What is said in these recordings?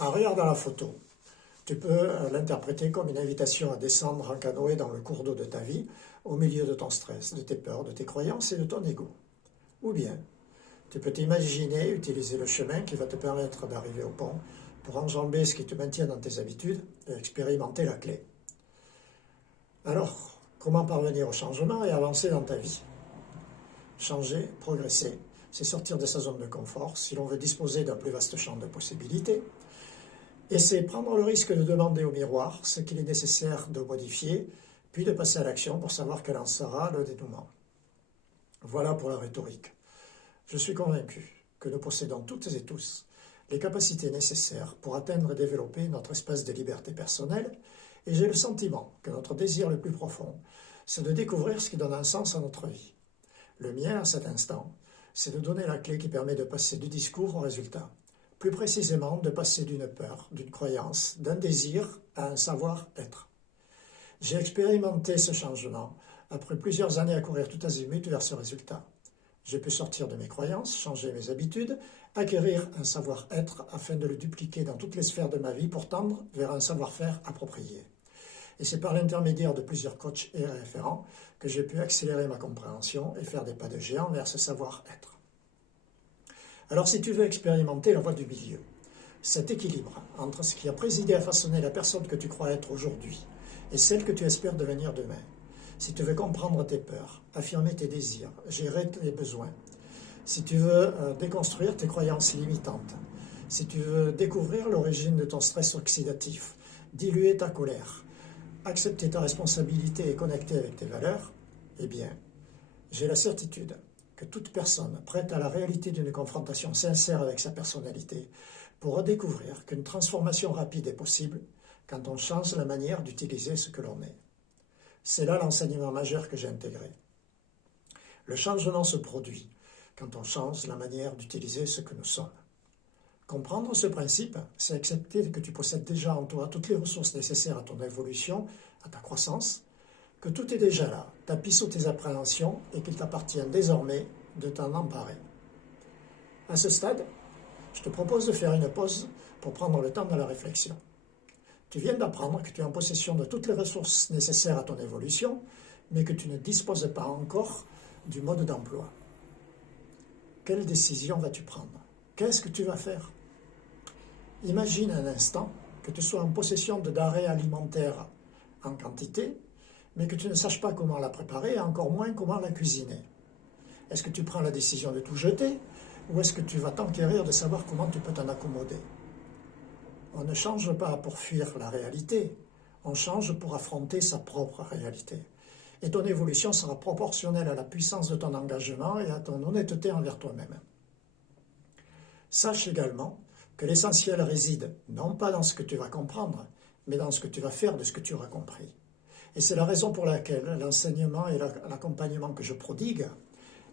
En regardant la photo, tu peux l'interpréter comme une invitation à descendre en canoë dans le cours d'eau de ta vie, au milieu de ton stress, de tes peurs, de tes croyances et de ton ego. Ou bien, tu peux t'imaginer utiliser le chemin qui va te permettre d'arriver au pont pour enjamber ce qui te maintient dans tes habitudes et expérimenter la clé. Alors, comment parvenir au changement et avancer dans ta vie? Changer, progresser, c'est sortir de sa zone de confort si l'on veut disposer d'un plus vaste champ de possibilités. Et c'est prendre le risque de demander au miroir ce qu'il est nécessaire de modifier, puis de passer à l'action pour savoir quel en sera le dénouement. Voilà pour la rhétorique. Je suis convaincu que nous possédons toutes et tous les capacités nécessaires pour atteindre et développer notre espace de liberté personnelle, et j'ai le sentiment que notre désir le plus profond, c'est de découvrir ce qui donne un sens à notre vie. Le mien, à cet instant, c'est de donner la clé qui permet de passer du discours au résultat. Plus précisément, de passer d'une peur, d'une croyance, d'un désir à un savoir-être. J'ai expérimenté ce changement après plusieurs années à courir tout azimut vers ce résultat. J'ai pu sortir de mes croyances, changer mes habitudes, acquérir un savoir-être afin de le dupliquer dans toutes les sphères de ma vie pour tendre vers un savoir-faire approprié. Et c'est par l'intermédiaire de plusieurs coachs et référents que j'ai pu accélérer ma compréhension et faire des pas de géant vers ce savoir-être. Alors si tu veux expérimenter la voie du milieu, cet équilibre entre ce qui a présidé à façonner la personne que tu crois être aujourd'hui et celle que tu espères devenir demain, si tu veux comprendre tes peurs, affirmer tes désirs, gérer tes besoins, si tu veux déconstruire tes croyances limitantes, si tu veux découvrir l'origine de ton stress oxydatif, diluer ta colère, accepter ta responsabilité et connecter avec tes valeurs, eh bien, j'ai la certitude que toute personne prête à la réalité d'une confrontation sincère avec sa personnalité pourra découvrir qu'une transformation rapide est possible quand on change la manière d'utiliser ce que l'on est. C'est là l'enseignement majeur que j'ai intégré. Le changement se produit quand on change la manière d'utiliser ce que nous sommes. Comprendre ce principe, c'est accepter que tu possèdes déjà en toi toutes les ressources nécessaires à ton évolution, à ta croissance, que tout est déjà là, tapis sous tes appréhensions et qu'il t'appartient désormais de t'en emparer. À ce stade, je te propose de faire une pause pour prendre le temps de la réflexion. Tu viens d'apprendre que tu es en possession de toutes les ressources nécessaires à ton évolution, mais que tu ne disposes pas encore du mode d'emploi. Quelle décision vas-tu prendre? Qu'est-ce que tu vas faire? Imagine un instant que tu sois en possession de denrées alimentaires en quantité, mais que tu ne saches pas comment la préparer et encore moins comment la cuisiner. Est-ce que tu prends la décision de tout jeter ou est-ce que tu vas t'enquérir de savoir comment tu peux t'en accommoder? On ne change pas pour fuir la réalité, on change pour affronter sa propre réalité. Et ton évolution sera proportionnelle à la puissance de ton engagement et à ton honnêteté envers toi-même. Sache également que l'essentiel réside non pas dans ce que tu vas comprendre, mais dans ce que tu vas faire de ce que tu auras compris. Et c'est la raison pour laquelle l'enseignement et l'accompagnement que je prodigue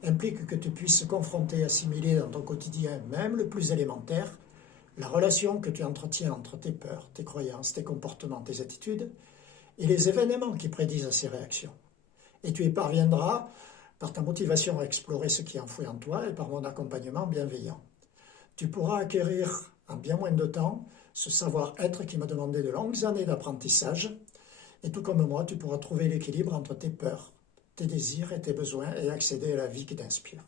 impliquent que tu puisses confronter et assimiler dans ton quotidien, même le plus élémentaire, la relation que tu entretiens entre tes peurs, tes croyances, tes comportements, tes attitudes, et les événements qui prédisent ces réactions. Et tu y parviendras par ta motivation à explorer ce qui est enfoui en toi et par mon accompagnement bienveillant. Tu pourras acquérir en bien moins de temps ce savoir-être qui m'a demandé de longues années d'apprentissage, et tout comme moi, tu pourras trouver l'équilibre entre tes peurs, tes désirs et tes besoins et accéder à la vie qui t'inspire.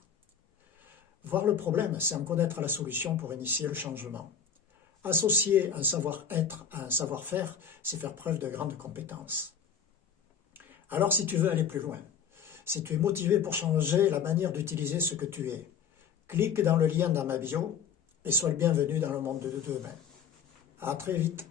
Voir le problème, c'est en connaître la solution pour initier le changement. Associer un savoir-être à un savoir-faire, c'est faire preuve de grandes compétences. Alors si tu veux aller plus loin, si tu es motivé pour changer la manière d'utiliser ce que tu es, clique dans le lien dans ma bio et sois le bienvenu dans le monde de demain. À très vite.